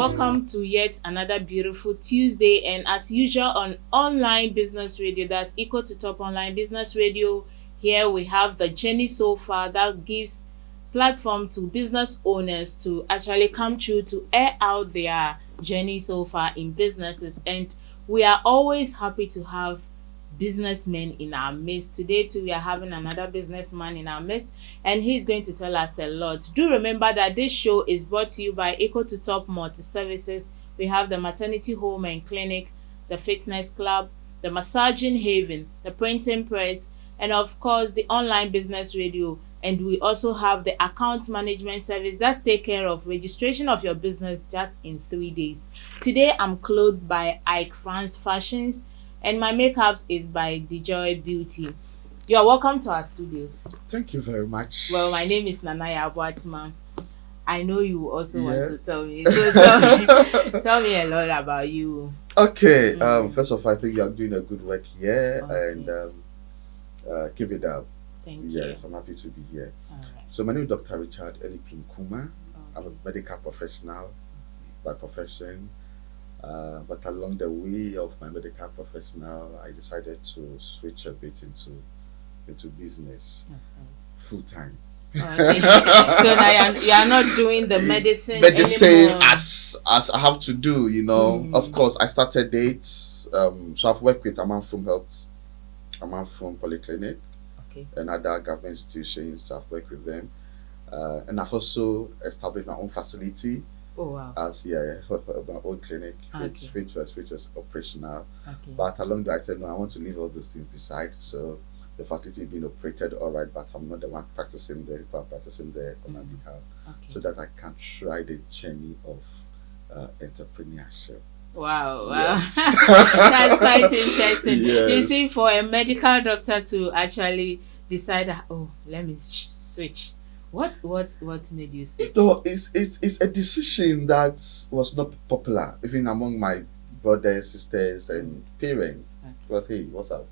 welcome to yet another beautiful Tuesday, and as usual on online business radio, that's equal to top online business radio. Here we have the journey so far that gives platform to business owners to actually come through to air out their journey so far in businesses, and we are always happy to have businessmen in our midst. Today too, we are having another businessman in our midst, and he's going to tell us a lot. Do remember that this show is brought to you by Equal to Top Multi Services. We have the maternity home and clinic, the fitness club, the massaging haven, the printing press, and of course the online business radio. And we also have the account management service that take care of registration of your business just in 3 days. Today I'm clothed by Ike France Fashions, and my makeup is by The Joy Beauty. You are welcome to our studios. Thank you very much. Well, my name is Nanaya Abuatima. I know you also want to tell me. So tell me a lot about you. Okay. First of all, I think you are doing a good work here, and keep it up. Thank you. Yes, I'm happy to be here. All right. So my name is Dr. Richard Eliplum Kumah. I'm a medical professional by profession. But along the way of my medical professional, I decided to switch a bit into business full time. Okay. So now you are not doing the medicine anymore. as I have to do, Of course, I started it. So I've worked with Amanfum Health, Amanfum Polyclinic, and other government institutions. I've worked with them, and I've also established my own facility. Oh wow! As my own clinic, which was operational. Okay. But along the way, I said no, I want to leave all those things beside. So the facility being operated, all right, but I'm not the one practicing there. If I'm practicing there on my behalf, so that I can try the journey of entrepreneurship. Wow. Yes. That's quite interesting. Yes. You see, for a medical doctor to actually decide, let me switch. What made you switch? It's a decision that was not popular even among my brothers, sisters, and parents. But hey, what's up?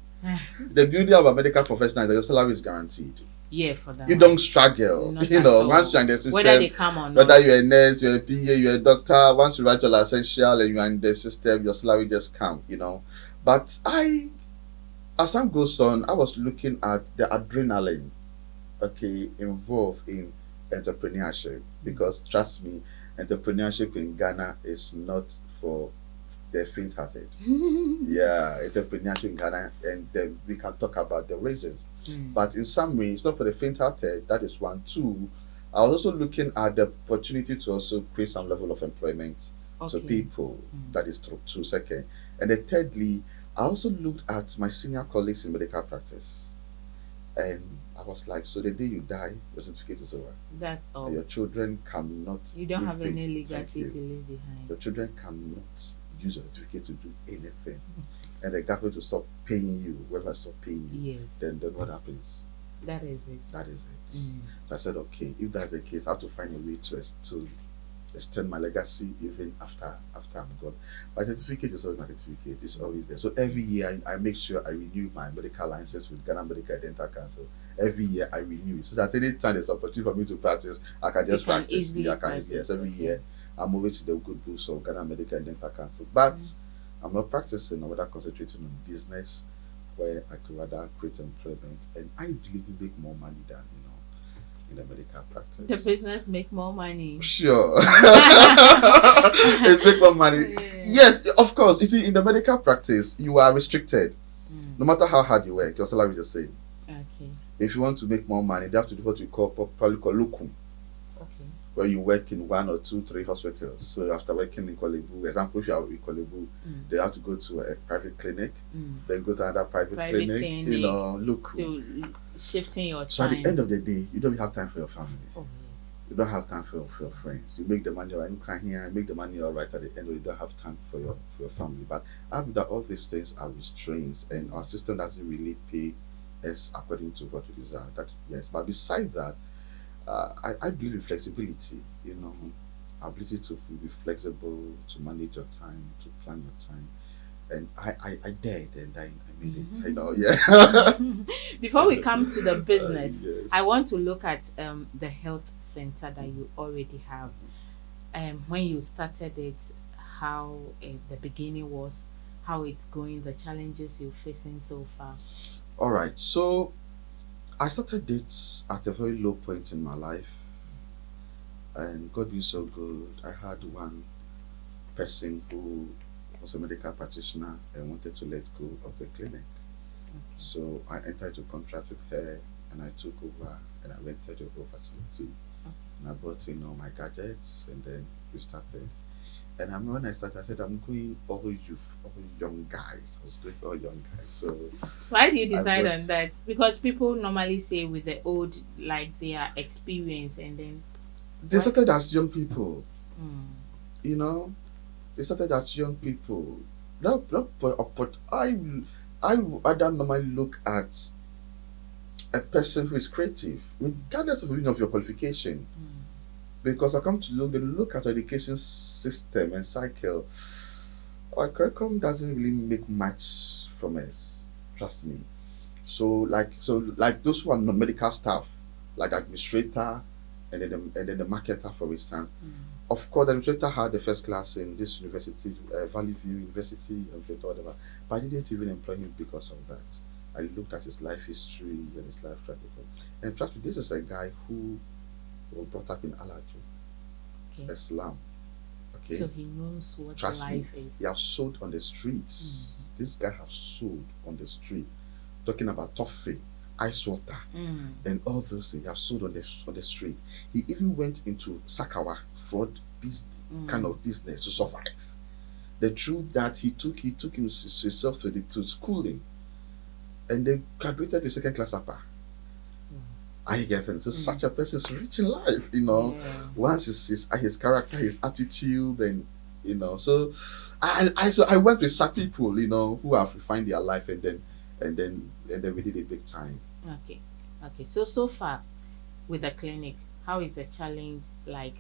The beauty of a medical professional is that your salary is guaranteed. Yeah, for that. You don't struggle. Not Once you're in the system, whether they come or not. Whether you're a nurse, you're a PA, you're a doctor, once you write your essential and you're in the system, your salary just comes, But as time goes on, I was looking at the adrenaline, involved in entrepreneurship, because trust me, entrepreneurship in Ghana is not for the faint-hearted. Entrepreneurship in Ghana, and then we can talk about the reasons. But in some way, it's not for the faint-hearted. That is one. Two, I was also looking at the opportunity to also create some level of employment to people. That is true. Second, and then thirdly, I also looked at my senior colleagues in medical practice, and I was like, so the day you die, your certificate is over. That's all. And your children cannot. You don't have any legacy to leave behind. Your children cannot use your certificate to do anything, and the government will stop paying you. Whoever stop paying you, yes. Then what happens? That is it. So I said, okay, if that's the case, I have to find a way to extend my legacy even after I'm gone. My certificate is always my certificate. It's always there. So every year I make sure I renew my medical license with Ghana Medical and Dental Council. Every year I renew it, so that any time there's opportunity for me to practice, I can just practice. Yes, every year I'm moving to the good books of Ghana Medical and Dental Council. But I'm not practicing. I'm rather concentrating on business, where I could rather create employment, and I believe we make more money than in the medical practice. The business make more money. Sure. It make more money. Yes, of course. You see, in the medical practice, you are restricted. No matter how hard you work, your salary is the same. Okay. If you want to make more money, they have to do what we probably call locum. Okay. Where you work in 1 or 2, 3 hospitals. So after working in Kolebu, example, if you are in Kolebu, they have to go to a private clinic, then go to another private clinic. Look. Shifting your time. So at the end of the day, you don't have time for your family. Oh, yes. You don't have time for your friends. You make the money right. You can hear, make the money all right. At the end, you don't have time for your family. But after that, all these things are restraints, and our system doesn't really pay us according to what we desire. But besides that, I believe in flexibility. Ability to be flexible, to manage your time, to plan your time. And I did, and I made it. Before we come to the business, yes. I want to look at the health center that you already have. when you started it, how the beginning was, how it's going, the challenges you're facing so far. All right. So I started it at a very low point in my life, and God being so good, I had one person who was a medical practitioner and wanted to let go of the clinic. Okay. So I entered into contract with her, and I took over and I rented the whole facility, and I brought in all my gadgets, and then we started. And I remember when I started, I said, I'm going all youth, all young guys. I was doing all young guys. So Why do you I decide brought, on that? Because people normally say with the old, like their experience, and then they what? started as young people, Mm, you know, they started as young people. But I would rather normally look at a person who is creative, regardless of your qualification. mm, Because I come to look at education system and cycle. Our curriculum doesn't really make much from us. Trust me. So like those who are non-medical staff, like administrator, and then the marketer, for instance. mm. Of course, the administrator had the first class in this university, Valley View University, whatever. But I didn't even employ him because of that. I looked at his life history and his life track record. And trust me, this is a guy who was brought up in Alaju, Okay. Islam. Okay, So he knows what trust me, life is. he has sold on the streets. Mm, This guy has sold on the street. Talking about toffee, ice water, mm, and all those things. He has sold on the street. He even went into Sakawa fraud kind mm. of business to survive. The truth that he took himself to schooling, and they graduated with second class upper. Mm. I get it. So Mm. such a person is rich in life. Yeah. Once his character, his attitude, and so I went with some people who have refined their life, and then we did it big time. Okay. Okay. So far with the clinic, how is the challenge like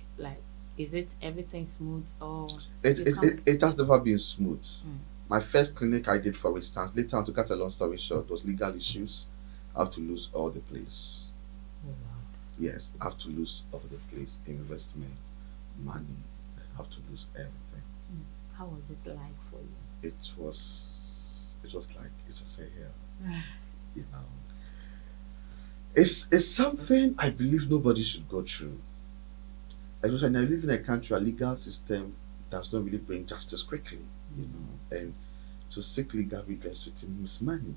is it everything smooth or It you it, come? it, it has never been smooth. Mm, My first clinic I did, for instance, later on, to cut a long story short, was legal issues. I have to lose all the place. oh wow. Yes, I have to lose all the place, investment, money. I have to lose everything. Mm. How was it like for you? It was a hell. You know, it's something I believe nobody should go through. Especially when I live in a country, a legal system does not really bring justice quickly. You Mm, know, and to seek legal redress with him means money.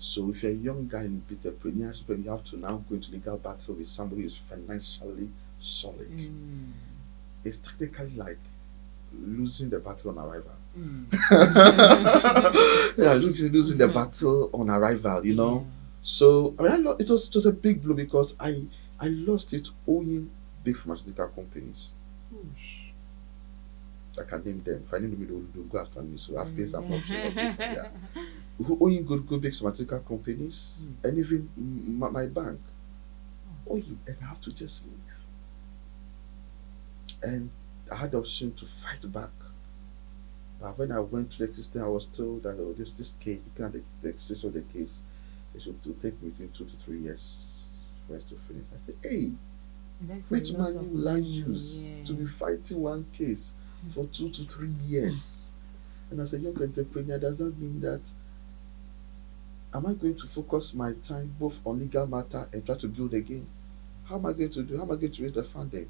So if you're a young guy in entrepreneurship and you have to now go into legal battle with somebody who is financially solid, mm, it's technically like losing the battle on arrival. mm. Yeah, losing the battle on arrival. Yeah. So I mean, it was a big blow because I lost it owing big pharmaceutical companies. Whoosh. I can name them. If I name them, they'll go after me. So I face I'm not sure. Yeah. Mm. Who owing good big pharmaceutical companies and even my bank. Owing, and I have to just leave. And I had the option to fight back. But when I went to the system, I was told that this case, looking at the situation of the case, it should to take me between 2 to 3 years for us to finish. I said, hey, That's a which lot money of will I money. use to be Yeah. fighting one case for 2 to 3 years? And as a young entrepreneur, does that mean that am I going to focus my time both on legal matter and try to build again? How am I going to do? How am I going to raise the funding?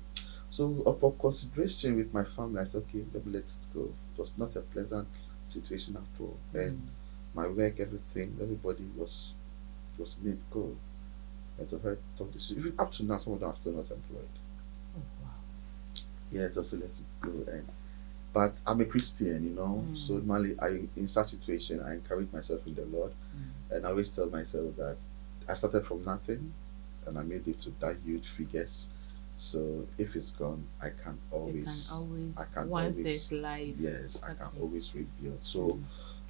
So upon consideration with my family, I said, okay, let me let it go. It was not a pleasant situation at all. And Mm. my work, everything, everybody was made go. It was a very tough decision. Even up to now, some of them are still not employed. Oh wow. Yeah, just to let it go. But I'm a Christian, so Mm. normally in such situation I encourage myself in the Lord, Mm. and I always tell myself that I started from nothing and I made it to that huge figures. So if it's gone, I can You can always, always I can once always, there's life. yes, I can Okay. always rebuild. So Mm.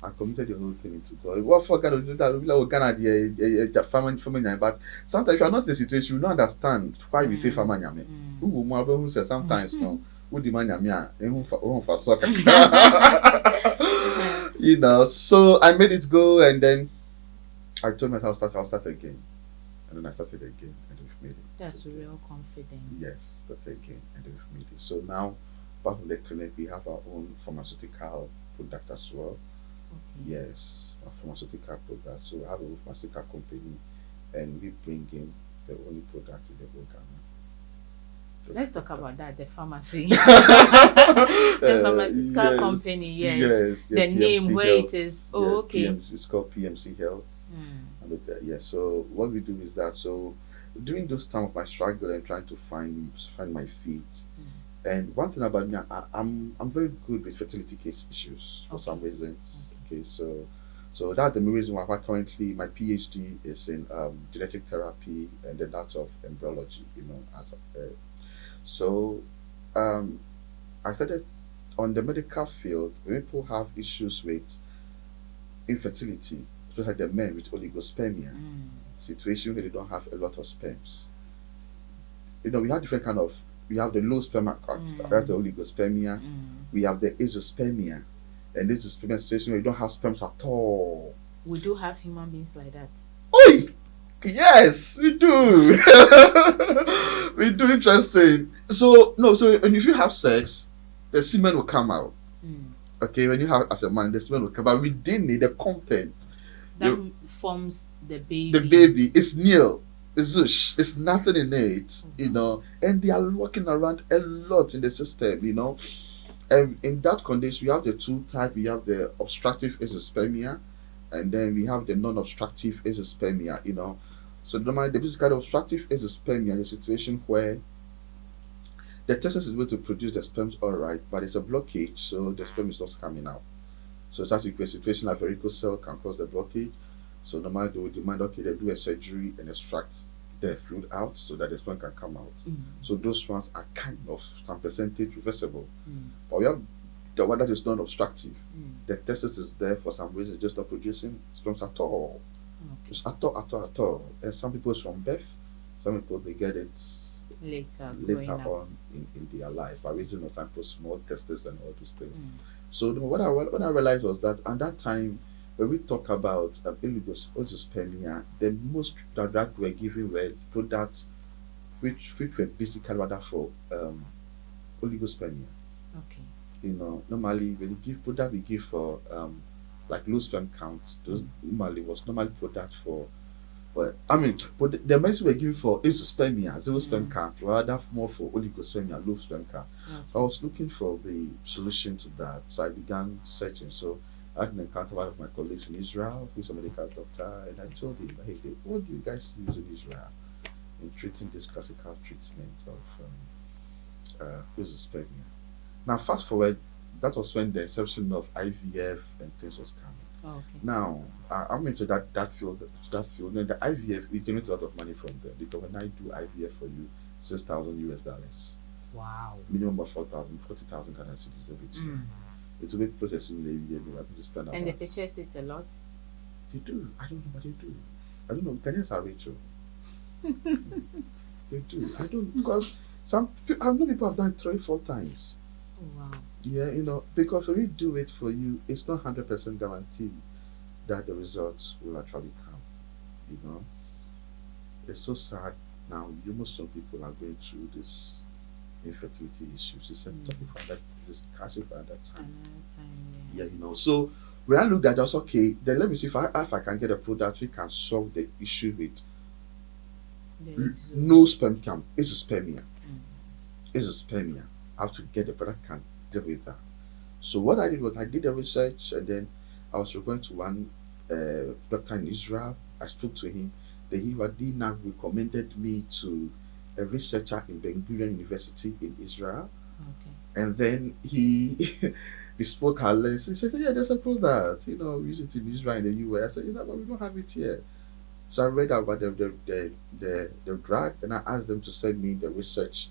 I committed the whole thing into God. What for God to do that? We'll like Ghana, the farmer, but sometimes if you're not in a situation, you don't understand why we say farmer nyame. Who Mm. will more who says sometimes no, who demand nyame, who for soccer. Mm. So I made it go, and then I told myself I'll start again, and then I started again, and we've made it. That's real confidence. Yes, start again, and we've made it. So now Apart from the clinic, we have our own pharmaceutical product as well. Okay. Yes, a pharmaceutical product. So we have a pharmaceutical company, and we bring in the only product in the whole Ghana. The Let's talk product. about that, the pharmacy. The pharmaceutical Yes, company, yes. yes, the The name, PMC where it is. Health. Yeah, Oh, okay. PMC. It's called PMC Health. Hmm. Yeah. So what we do is that during those time of my struggle and trying to find my feet. Hmm. And one thing about me, I'm very good with fertility case issues for Okay. some reasons. Okay. Okay, so that's the main reason why currently my PhD is in genetic therapy and then that of embryology. So um, I started on the medical field. When people have issues with infertility, especially the men with oligospermia Hmm. situation where they don't have a lot of sperms. We have different kind of. We have the low sperm count, that's the Hmm. oligospermia. Hmm. We have the azoospermia, and this is a situation where you don't have sperms at all. We do have human beings like that. Oi! Yes, we do. We do. Interesting. So no, so and if you have sex, the semen will come out. Hmm. Okay, when you have as a man, the semen will come out. Within it, the content, That you, forms the the baby. baby is nil. It's zush. It's nothing in it, Mhm. and they are walking around a lot in the system. And in that condition, we have the two type. We have the obstructive azoospermia, and then we have the non-obstructive azoospermia. So normally, the kind of obstructive azoospermia is a situation where the testis is able to produce the sperms all right, but it's a blockage, so the sperm is not coming out. So it's actually a situation like varicocele can cause the blockage. So normally they would demand, okay, they do a surgery and extract the fluid out so that the sperm can come out. Hmm. So those ones are kind of some percentage reversible. Hmm. But we have the one that is non-obstructive. Hmm. The testis is there for some reason, just not producing sperms at all. Okay. Just at all. And some people it's from birth, some people they get it Later, later growing up. on in their life by reason of some people small testes and all those things. Hmm. So what I realized was that at that time, when we talk about oligospermia, the most that we're giving were products which were basically rather for oligospermia. Okay. Normally when you give product we give for like low sperm counts, those Hmm. normally product for I mean, but the medicine we're giving for azoospermia, zero sperm Hmm. count, rather more for oligospermia, low sperm count. I Okay. was looking for the solution to that, so I began searching. So I had an encounter with one of my colleagues in Israel, who's a medical doctor, and I told him, hey, what do you guys use in Israel in treating this classical treatment of azoospermia? Now, fast forward, that was when the inception of IVF and things was coming. Okay. Now, I'm into that field. That field, and the IVF, we generate a lot of money from them because when I do IVF for you, $6,000, Wow. minimum of 40,000 Ghana cedis every year. Hmm. It's a big processing in a year. We have to spend And the about. purchase it a lot. They do. I don't know what they do. I don't know. Kenyans are rich. They do. I don't because I know people have done it 3 4 times. Wow. Yeah, because when we do it for you, it's not 100% guaranteed that the results will actually come. You know, it's so sad now. Most young people are going through this infertility issues. It's a topic for that discussion for that time. Another time, Yeah, yeah. So when I looked at us, okay, then let me see if I can get a product we can solve the issue with The no sperm count. It's a spermia. Hmm. It's a spermia. How to get the product can deal with that. So what I did was I did the research and then I was referring to one doctor in Israel. I spoke to him. Then he now recommended me to a researcher in Ben Gurion University in Israel. Okay. And then he we spoke our lens. He said, yeah, there's a product. We use it in Israel and the US. I said, but we don't have it here. So I read about the drug and I asked them to send me the research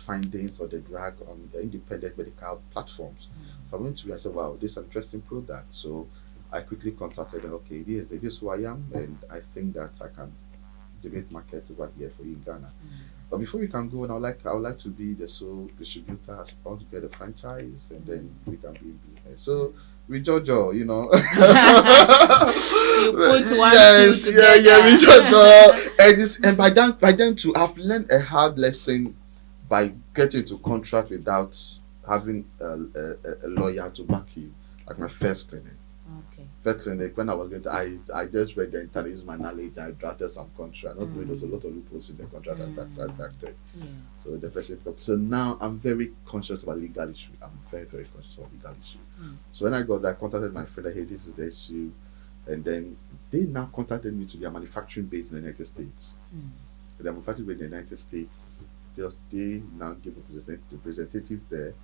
findings for the drug on the independent medical platforms. So I went to it, I said, wow, this is an interesting product. So I quickly contacted them, okay, this is who I am and I think that I can generate market over here for you in Ghana. Hmm. But before we can go on, I would like to be the sole distributor. I want to get a franchise and then we can be in business. So with Jojo, You put one yes, two yeah, with together. Jojo. And by then too, I've learned a hard lesson by getting to contract without having a lawyer to back you, like my first clinic. Okay. First clinic, when I was getting, I just read the internet, used my knowledge, I drafted some contract. Not knowing there's a lot of loopholes in the contract I drafted. Yeah. So the person, so now I'm very conscious about legal issue. I'm very, very conscious about legal issue. So when I got that, I contacted my friend, hey, this is the issue. And then they now contacted me to their manufacturing base in the United States. Their manufacturing base in the United States, they now give the representative there,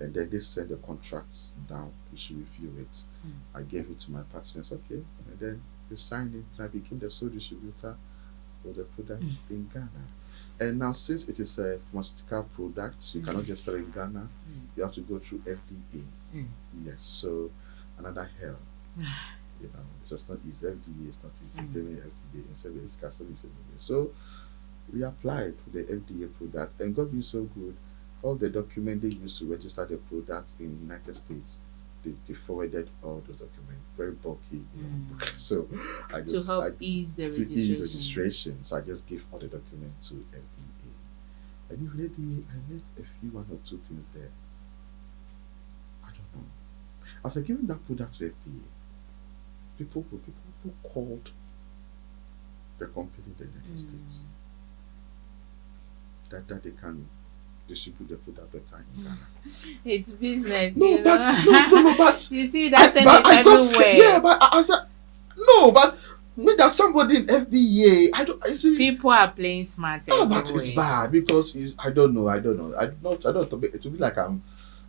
and then they send the contracts down. We should review it. I gave it to my partners, okay, and then they signed it. And I became the sole distributor for the product in Ghana. And now, since it is a pharmaceutical product, you cannot just sell it in Ghana. You have to go through FDA. Yes, so another hell. You know, it's just not easy. FDA is not easy. FDA instead of it's customs. So we applied for the FDA product, and God being so good, all the documents they used to register the product in the United States, they forwarded all those documents, very bulky. So I just To help ease the registration. So I just gave all the documents to FDA. And even FDA, I left a few one or two things there. I don't know. After giving that product to FDA, people called the company in the United States that they can distribute the product better in Ghana. It's business. No, you but know? no, but you see that thing but is I got everywhere. scared. Yeah, but I said no, but maybe there's somebody in FDA. I see. People are playing smart. Oh, everywhere. but it's bad because it's, I don't know. I don't it will be like I'm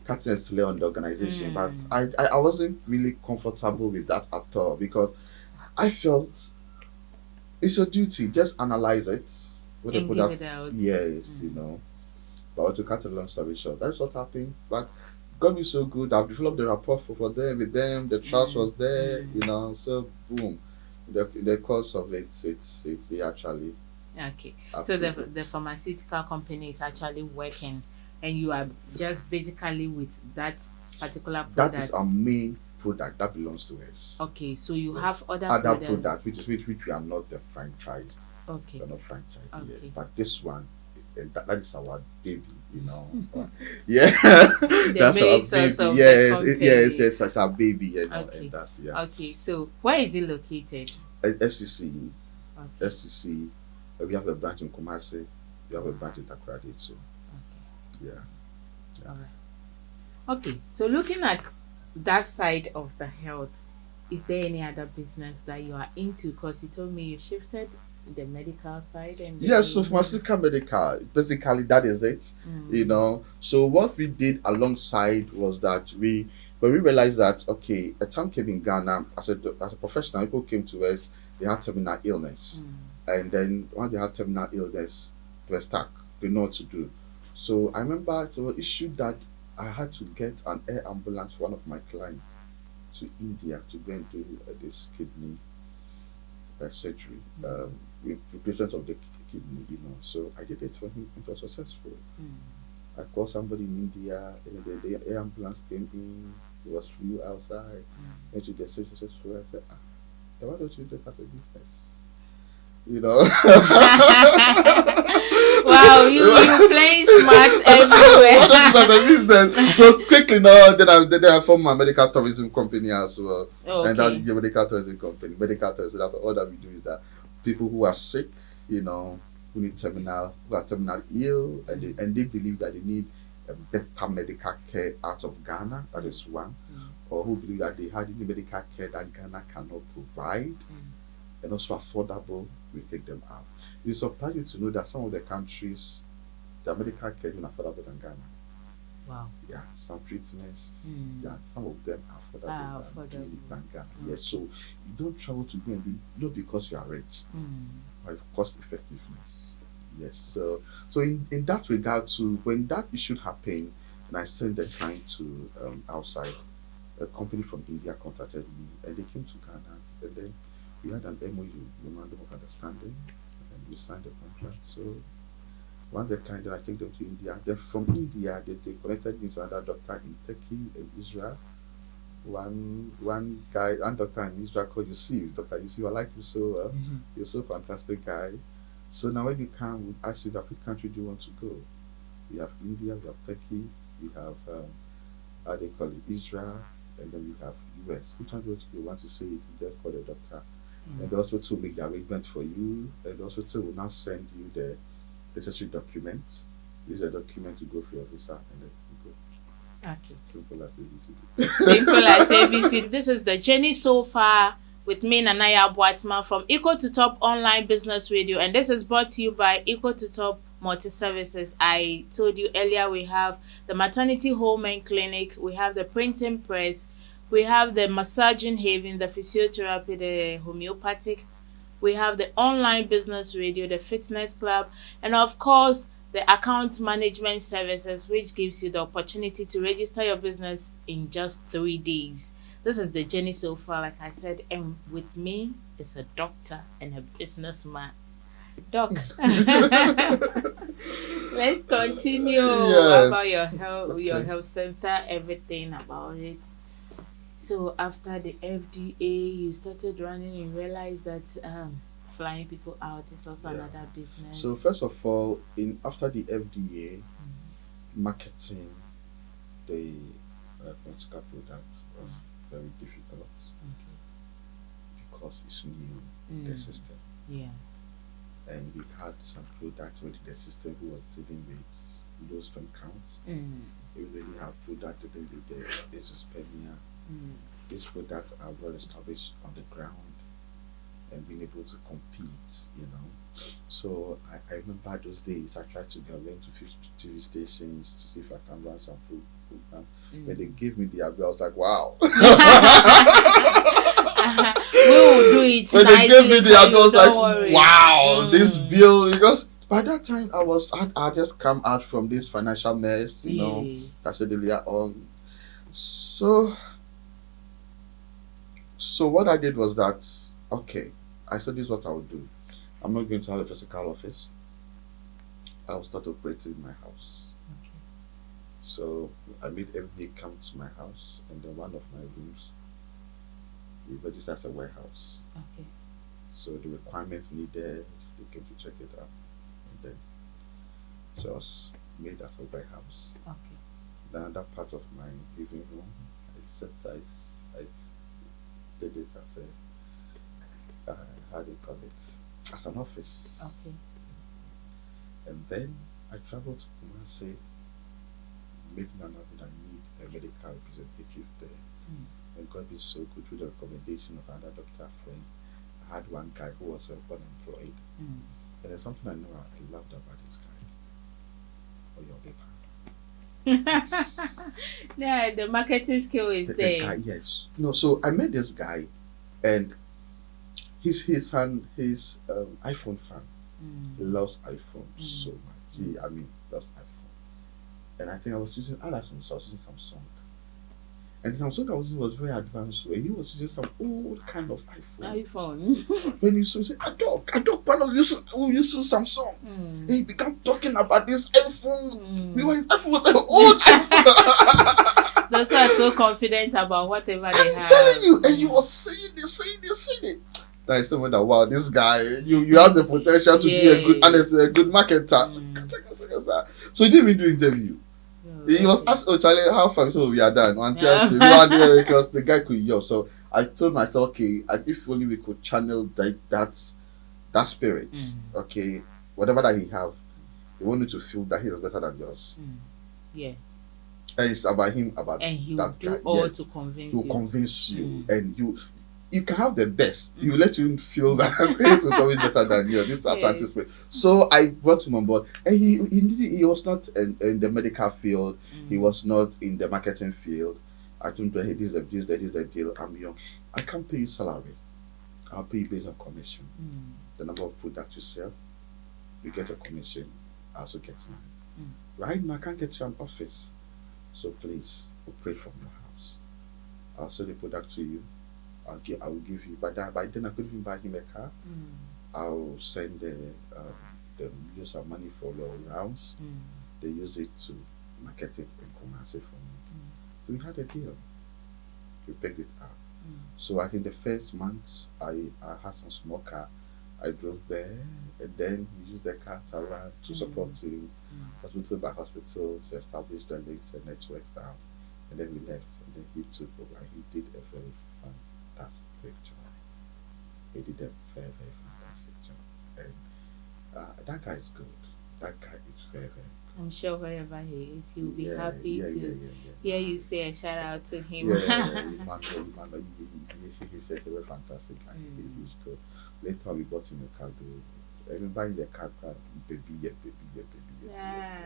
cutting a slay on the organization, but I wasn't really comfortable with that at all because I felt it's your duty. Just analyze it. What the And give product, it out. yes, you know. But to cut a long story short, that's what happened. But God be so good. I've developed the rapport for them with them. The trust was there, you know. So boom, the course of it, they actually. Okay. So the pharmaceutical company is actually working, and you are just basically with that particular product. That is our main product that belongs to us. Okay. So you have other product which we are not the franchised. Okay. We're not franchised yet. But this one, that is our baby, you know. Yeah, that's our baby. Yes, that's our baby, you know. Okay. And that's Okay, so where is it located? SCC. Okay. SCC. We have a branch in Kumasi. We have a branch in Takoradi too. Okay. Yeah. All right. Okay, so looking at that side of the health, is there any other business that you are into? Because you told me you shifted the medical side and so pharmaceutical medical, basically that is it. You know. So what we did alongside was that when we realized that okay, a time came in Ghana as a professional, people came to us, they had terminal illness. And then once they had terminal illness, they were stuck. They know what to do. So I remember it was an issue that I had to get an air ambulance for one of my clients to India to go and do this kidney surgery, replacement of the kidney, you know. So I did it for him. It was successful. I called somebody in India, and the air ambulance came in. It was flew outside. Went to the surgery successful. I said, why don't you do it as a business? You know. Wow, you playing smart everywhere. What is a business? So quickly, no. Then I formed my medical tourism company as well, and that's the medical tourism company. Medical tourism. That's all that we do is that people who are sick, you know, who are terminal ill, and they believe that they need a better medical care out of Ghana. That is one, or who believe that they had any medical care that Ghana cannot provide. And also affordable, we take them out. It's surprising to know that some of the countries, the medical care is more affordable than Ghana. Wow. Yeah, some treatments, some of them are affordable than Ghana. Yes, so you don't travel to go and do not because you are rich, but cost effectiveness. Yes, so in that regard too, when that issue happened, and I sent the client to outside, a company from India contacted me, and they came to Ghana, and then we had an MOU, Memorandum of Understanding, and we signed the contract. So once the client, then I take them to India. Then from India, they connected me to another doctor in Turkey and Israel. One doctor in Israel called Yusuf. Dr. Yusuf, I like you so well. You're so fantastic guy. So now when you come, we ask you that which country do you want to go? We have India, we have Turkey, we have how they call it, Israel, and then we have US. Which one do you want to say it? You just call the doctor. And the hospital will make the arrangement for you, and the hospital will now send you the necessary documents. Use a document to go for your visa, and then you go. Okay. Simple as ABCD. Simple as ABC. This is the journey so far with me, Nanaya Boatma, from Equal to Top Online Business Radio. And this is brought to you by Equal to Top Multi Services. I told you earlier we have the maternity home and clinic, we have the printing press, we have the massaging haven, the physiotherapy, the homeopathic, we have the online business radio, the fitness club, and of course, the account management services, which gives you the opportunity to register your business in just 3 days. This is the journey so far, like I said, and with me is a doctor and a businessman. Doc, let's continue about Yes. your health, your Okay. health center, everything about it. So after the FDA, you started running, you realized that flying people out is also Yeah. another business. So first of all, in after the FDA, marketing the pharmaceutical product was very difficult Okay. because it's new in the system, Yeah. and we had some products within the system who was dealing with low sperm counts. We really have product dealing with the azoospermia. These products are well established on the ground and being able to compete, you know. So I remember those days I tried to get into 50 TV stations to see if I can run some program. When they gave me the bill, I was like, wow. We will do it. When they gave me the bill, I was like, worry. wow, this bill, because by that time I just come out from this financial mess, you know, I said earlier on. So what I did was that, okay, I said this is what I would do. I'm not going to have a physical office. I will start operating in my house. Okay. So I made everybody come to my house, and then one of my rooms we registered as a warehouse. Okay. So the requirement needed, they came to check it out, and then so I was made as a warehouse. Okay. The other part of my living room, except I did it as a how do you call it, as an office. Okay. And then I traveled to Kumah, made an announcement I need a medical representative there. And God be so good with the recommendation of another doctor friend. I had one guy who was unemployed. And there's something I know I loved about this guy. Oh, your paper. Yeah, the marketing skill is The there. guy, yes. No, so I met this guy, and he's iPhone fan. He loves iPhone so much. Loves iPhone. And I think I was using Samsung. And the Samsung I was using was very advanced way. He was using some old kind of iPhone. When he said, I don't one of you who used to Samsung. He began talking about this iPhone. His iPhone was an old iPhone. Those who are so confident about whatever they have. I'm telling you, and he was saying it. Now I still wonder, wow, this guy, you have the potential to be a good marketer. So he didn't even do interview. He was asked, oh Charlie, how far? So we are done. Because the guy could yell. So I told myself, okay, if only we could channel that spirit, okay, whatever that he have, we want you to feel that he is better than yours. Yeah. And it's about him, and he that will do guy. all Yes. to convince He'll you. convince you, and you can have the best. You let you feel that this is always better than you. This is anticipate. So I brought him on board, and he was not in the medical field. He was not in the marketing field. I told him, hey, this is the deal. I'm young. I can't pay you salary. I'll pay you based on commission. The number of products you sell, you get a commission. I also get mine. Right now, I can't get you an office. So please operate from your house. I'll sell the product to you. I will give you. By then, I couldn't even buy him a car. I'll send them use some money for your rounds. They use it to market it in Kumah for me. So we had a deal. We picked it up. So I think the first month I had some small car. I drove there, and then he used the car to run to support him. hospital by hospital to establish the links and networks down. And then we left. And then he took over. He did a very fantastic job. He did a very, very fantastic job. And that guy is good. That guy is very, very I'm sure wherever he is, he'll be yeah, happy yeah, yeah, to yeah, yeah. hear you say a shout out to him. Yeah, he said he was fantastic. And he's good. Later we bought him a car. Everybody in the car, baby, yeah, baby, yeah, baby, yeah, Yeah.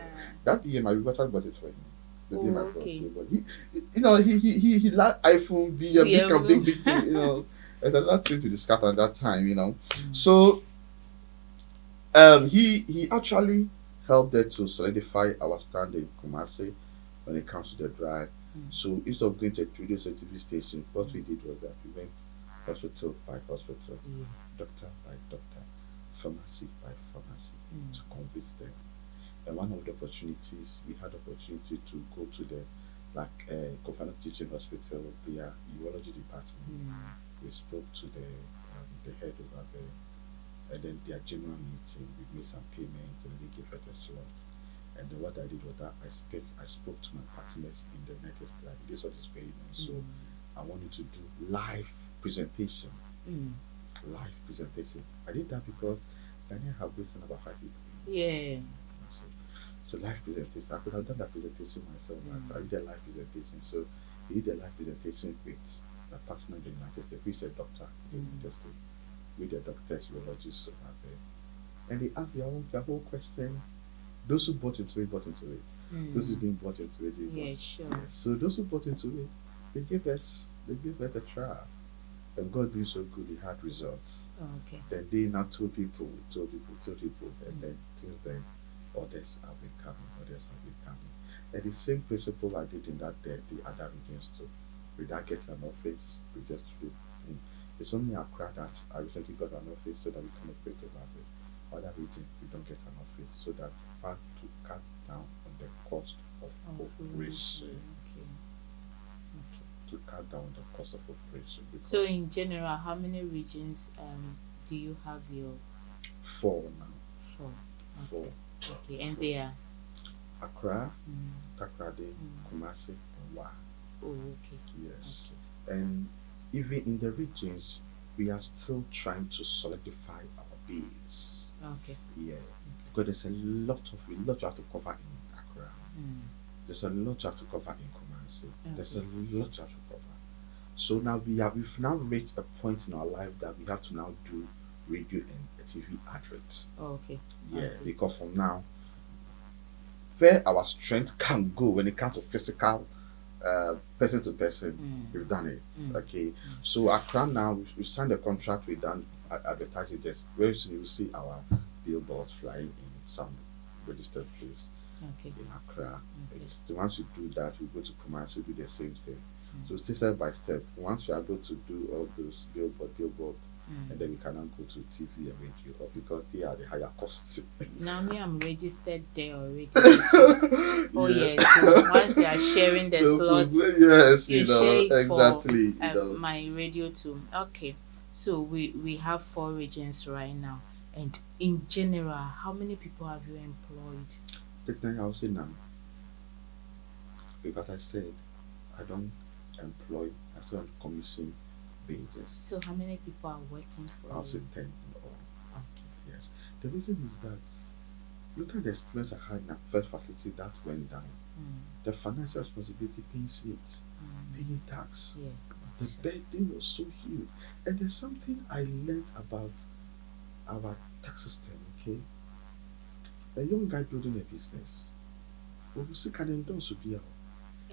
that BM, I actually bought it for him. The BM I Oh, brought. okay. So, but he liked iPhone BM, this kind of big thing, There's a lot of things to discuss at that time. So he actually helped there to solidify our stand in Kumasi when it comes to the drive. So instead of going to a radio TV station, what we did was that we went hospital by hospital, doctor by doctor, pharmacy by pharmacy to convince them. And one of the opportunities, we had opportunity to go to the Kofana Teaching Hospital, their urology department. We spoke to the head over there, and then their general meeting, we made some payments, and they gave us a slot. And then what I did was that I spoke to my partners in the United States. Like, this is what is going on. So I wanted to do live presentation. Live presentation. I did that because Daniel have listened about 5 people. Yeah. So live presentation. I could have done that presentation myself, but I did a live presentation. So he did a live presentation with a partner in the United States, who is a doctor in the United States, with the doctors, urologists over there. And they asked their whole question. Those who bought into it, bought into it. Those who didn't bought into it, didn't. Yeah, sure. Yeah. So those who bought into it, they gave us a trial. And God being so good, he had results. Okay. Then they now told people, and then since then, others have been coming. And the same principle I did in that day, the other regions too. Without getting an office, we just do. It's only Accra that I recently got an office so that we can operate over there. Other regions, we don't get an office so that we have to cut down on the cost of operation. Okay. To cut down the cost of operation. So in general, how many regions do you have your 4 now? 4. Okay. 4. Okay, and they are Accra, Takrade, Kumasi, and Wa. Oh, okay. Yes. Okay. And even in the regions, we are still trying to solidify our base. Okay. Yeah. Because there's a lot you have to cover in Accra. There's a lot you have to cover in Kumasi. Okay. There's a lot you have to cover. So now we've now reached a point in our life that we have to now do radio and TV adverts. Oh, okay. Yeah, okay. Because from now, where our strength can go when it comes to physical person to person, we've done it. Okay. So Accra now, we signed a contract with done advertising this. Very soon you will see our billboards flying in some registered place in Accra. Okay. So once we do that, we go to Kumasi, do the same thing. So step by step, once we are able to do all those billboard, and then we can now go to TV and radio, because they are the higher costs. Now me, I'm registered there already. Oh yes. So once you are sharing the slots, yes, you share it exactly. For my radio too. Okay. So we have 4 regions right now, and in general, how many people have you employed? Technically, I'll say none, because I said I don't employ. I still on commission basis. So how many people are working for you? I'll say 10 in all. Okay. Yes. The reason is that look at the experience I had in the first facility that went down. The financial responsibility, paying slates, paying tax. Yeah. The burden was so huge. And there's something I learned about our tax system, okay? A young guy building a business. We will see can endorse to be out.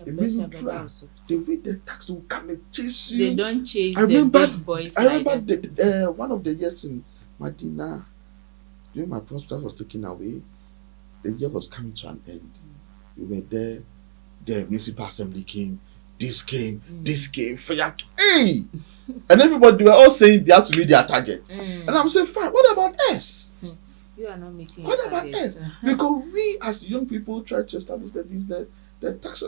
The way the tax will come and chase you. They don't chase the big boys. I remember one of the years in Medina, during my prospect was taken away, the year was coming to an end. We were there, the municipal assembly came, this came, hey! And everybody were all saying they have to meet their target. And I'm saying, fine, what about us? You are not meeting what about us? Because we as young people try to establish the business, the tax,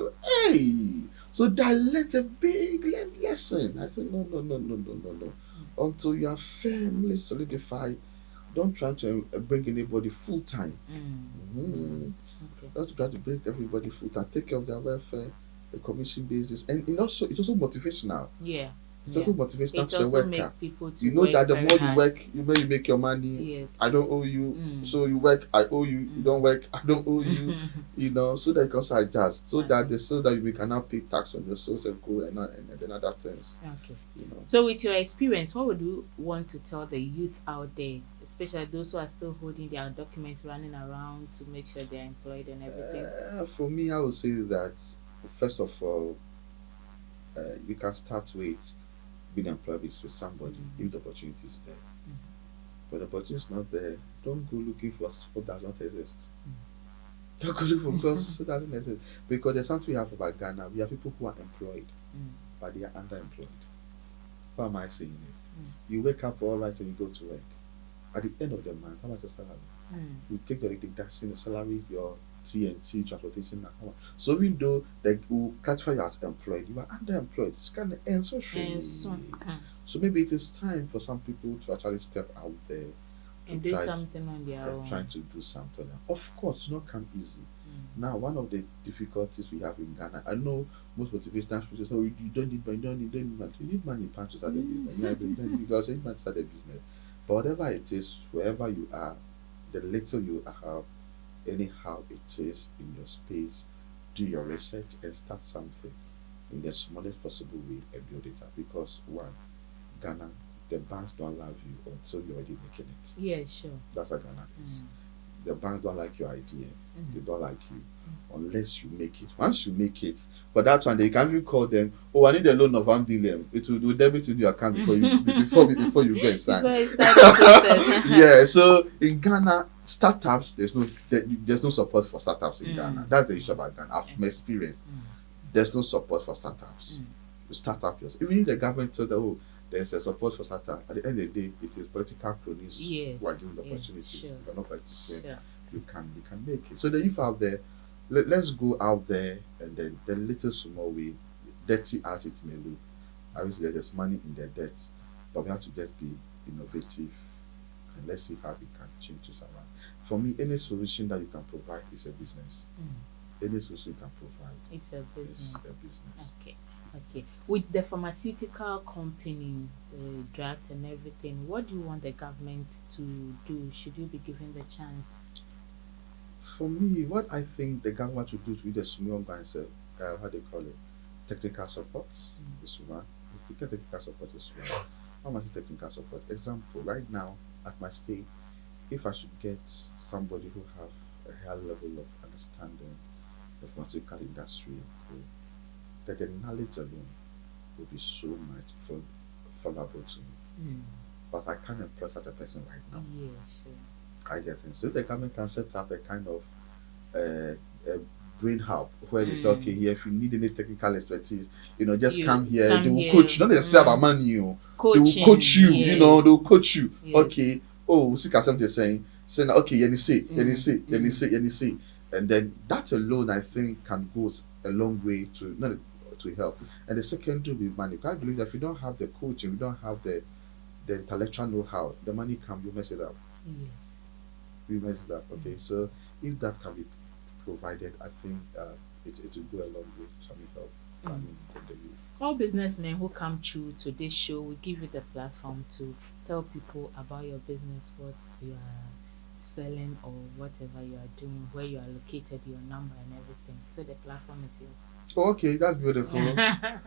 hey! So that led a big lesson. I said, no. Until you are firmly solidified, don't try to bring anybody full time. Not try to break everybody foot and take care of their welfare, the commission basis, and it's also motivational. Yeah. It's Yeah. also motivational It to the also worker. make people to You know work that the very more you hard. work, the more you make your money. Yes. I don't owe you, Mm. so you work, I owe you. You don't Mm. work, I don't owe you. You know, so that you can also adjust, Okay. so that you can now pay tax on your source and co and then other things. Okay. You know. So, with your experience, what would you want to tell the youth out there, especially those who are still holding their documents, running around to make sure they're employed and everything? For me, I would say that first of all, you can start with being employed with somebody if the opportunity is there. But the opportunity is not there, don't go looking for what does not exist. Don't go looking for because it doesn't exist. Because there's something we have about Ghana. We have people who are employed, but they are underemployed. How am I saying it? You wake up all right and you go to work. At the end of the month, how much is your salary? You take your deduction, your salary, your TNT, transportation, and how much. So even though they will classify you as employed, you are underemployed. It's kind of ends so So maybe it is time for some people to actually step out there and do something on their own. Trying to do something. Of course, it's not come easy. Now, one of the difficulties we have in Ghana, I know most motivational speakers say, "Oh, you don't need money, you don't need money. You need money to start a business. Yeah, you don't because you need money to start a business. But whatever it is, wherever you are, the little you have, anyhow it is in your space, do your research and start something in the smallest possible way and build it up. Because one, Ghana, the banks don't love you until you're already making it. Yeah, sure. That's what Ghana is. The banks don't like your idea. They don't like you unless you make it. Once you make it, but that one they can even call them. Oh, I need a loan of 1 billion. It will do debit into your account before you get signed. Yeah. So in Ghana, startups there's no support for startups in Ghana. That's the issue about Ghana. From experience, there's no support for startups. You start up yourself. Even if the government says that there's a support for startup, at the end of the day, it is political cronies who are giving the opportunities. Sure. You're not politician. Sure. You can make it. So the youth out there, let's go out there and then the little small way, dirty as it may look. Obviously, there's money in the debt, but we have to just be innovative and let's see how we can change this around. For me, any solution that you can provide is a business. Any solution you can provide is a business. Okay. Okay. With the pharmaceutical company, the drugs and everything, what do you want the government to do? Should you be given the chance? For me, what I think the government should do to be the small banks, how they call it, technical support is one. If you get technical support is one. How much is technical support? Example, right now at my state, if I should get somebody who have a higher level of understanding of pharmaceutical industry, that the knowledge alone will be so much valuable to me. But I can't employ such a person right now. Yeah, sure. I get things. So the government can set up a kind of a brain hub where they say, okay, here if you need any technical expertise, just come here. They will coach you. Not necessarily about money, Coaching, they will coach you. Yes. They will coach you. Yes. Okay. Oh, see, something saying, okay, you see, and then that alone, I think, can go a long way to help. And the second will be money. I believe that if you don't have the coaching, you don't have the intellectual know-how, the money can you mess it up. Yes. You mess it up. Okay. So if that can be provided, I think it will go a long way to help. All businessmen who come through to this show, we give you the platform to tell people about your business, what you are selling or whatever you are doing, where you are located, your number and everything. So the platform is yours. Okay, that's beautiful.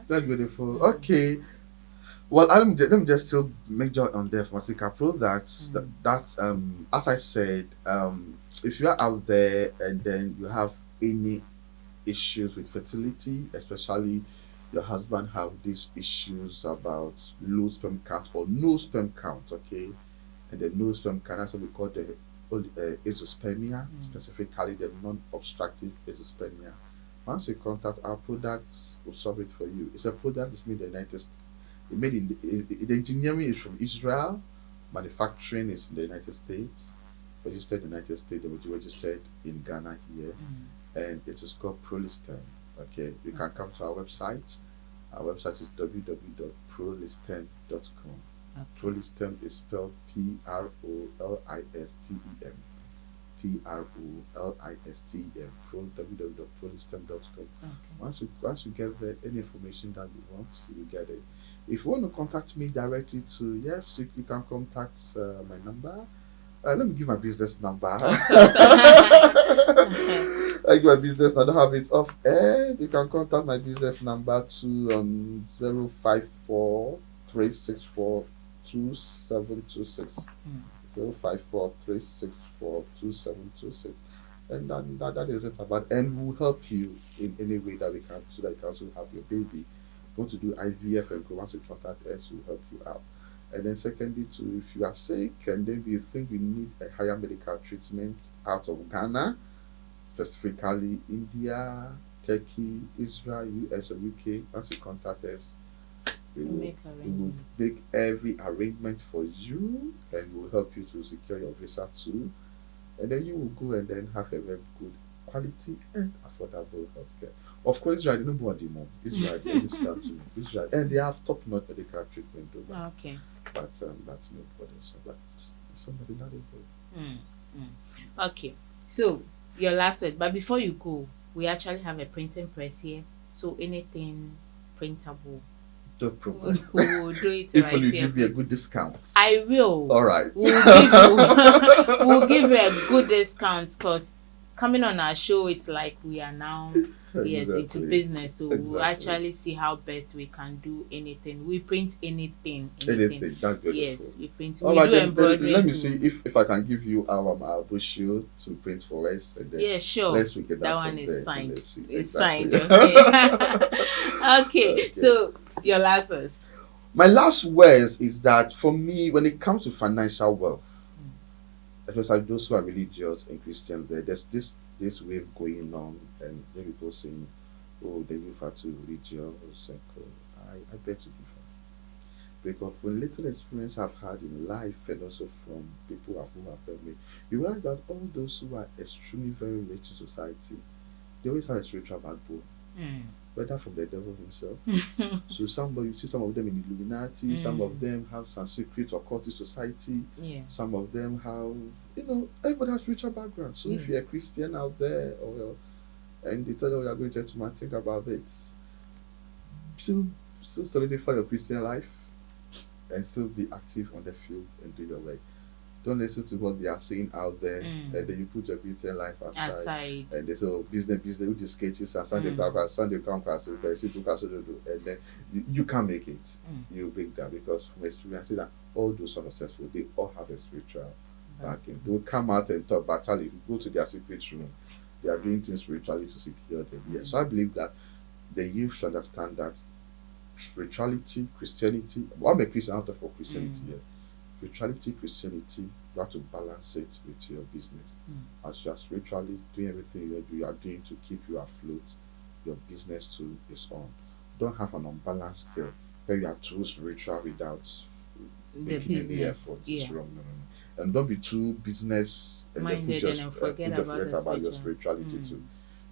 That's beautiful. Okay. Well, let me just still major on the pharmaceutical products. That's as I said, if you are out there and then you have any issues with fertility, especially your husband have these issues about low sperm count or no sperm count, okay, and the no sperm count, that's what we call the azoospermia, specifically the non-obstructive azoospermia. Once you contact our products, we'll solve it for you. It's a product that's made in the United States. The engineering is from Israel, manufacturing is in the United States, registered in the United States, they were registered in Ghana here, and it is called Prolisten. Okay, you can come to our website. Our website is www.prolisten.com. Prolisten is spelled PROLISTEM. PROLISTM, www.prolistem.com. Okay. Once you get there, any information that you want, you get it. If you want to contact me directly to, yes, you can contact my number. Let me give my business number. Of course. I give my business. I don't have it off air. You can contact my business number to 054 364 2726. Mm. 054 364 2726. And that is it about. And we'll help you in any way that we can, so that you can also have your baby. Want to do IVF and go, once you contact us, we'll help you out. And then secondly, too, if you are sick and then you think you need a higher medical treatment out of Ghana, specifically India, Turkey, Israel, US, or UK, once you contact us, we will make every arrangement for you, and we'll help you to secure your visa too. And then you will go and then have a very good quality and affordable healthcare. Of course, Israel, they don't want the more. Israel, they discount Israel, and they have top-notch medical treatment over. Okay. But that's no problem. So, but somebody that is it. Okay. So your last word, but before you go, we actually have a printing press here. So anything printable, No problem. we will do it If right only you here. give me a good discount. I will. All right. We'll give you a good discount, because coming on our show, it's like we are now into Exactly. business, so we'll Exactly. actually see how best we can do anything. We print anything. Anything. That's beautiful. Yes, we print. All We right, do then embroidery let me too. see if I can give you our brochure to print for us, and then Yeah, sure. let's look at That from one is there, and signed. let's see. It's Exactly. signed. Okay. Okay. So your last words. My last words is that for me, when it comes to financial wealth, especially those who are religious and Christian, there's this wave going on, and then people saying, "Oh, the youth are too religious." I beg to differ, because from little experience I've had in life, and also from people who have helped me, you realize that all those who are extremely very rich in society, they always have a spiritual backbone, whether from the devil himself. So you see some of them in Illuminati, some of them have some secret occultist society, Yeah. some of them have, everybody has spiritual background. So if you're a Christian out there, and they tell you, you're going to think about it, still solidify your Christian life and still be active on the field and do your work. Don't listen to what they are saying out there, and then you put your Christian life aside. And they say, "Oh, business, which is sketches and Sunday come class, and then you can't make it. You break down, because from experience, I see that all those who are successful, they all have a spiritual backing. They will come out and talk, but actually, if you go to their secret room, they are doing things spiritually to secure them. Yes. So I believe that the youth should understand that spirituality, Christianity. Well, I'm a Christian out of Christianity here. Spirituality, Christianity, you have to balance it with your business. As you are spiritually doing everything you are doing to keep you afloat, your business too is on. Don't have an unbalanced scale where you are too spiritual without making any effort. It's wrong. No. And don't be too business minded and forget about your spirituality too.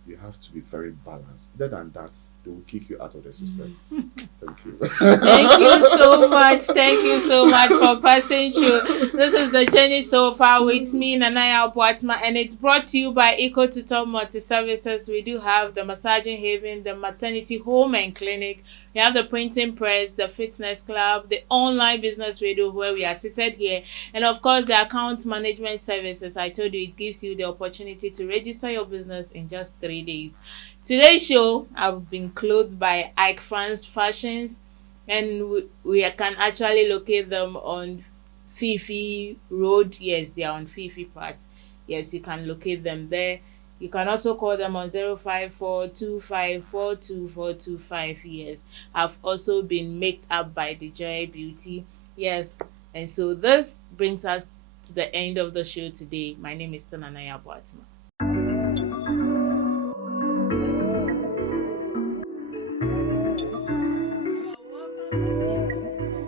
You have to be very balanced. Other than that, they will kick you out of the system. Thank you. Thank you so much. Thank you so much for passing through. This is the journey so far with me, Nanaya Boatma, and it's brought to you by Eco to Top Multi Services. We do have the massaging haven, the maternity home and clinic. We have the printing press, the fitness club, the online business radio where we are seated here, and of course the account management services. I told you it gives you the opportunity to register your business in just 3 days. Today's show, I've been clothed by Ike France Fashions, and we can actually locate them on Fifi Road. Yes, they are on Fifi Part. Yes, you can locate them there. You can also call them on 05425424225. Yes, I've also been made up by the Joy Beauty. Yes, and so this brings us to the end of the show today. My name is Tananaya Boatma.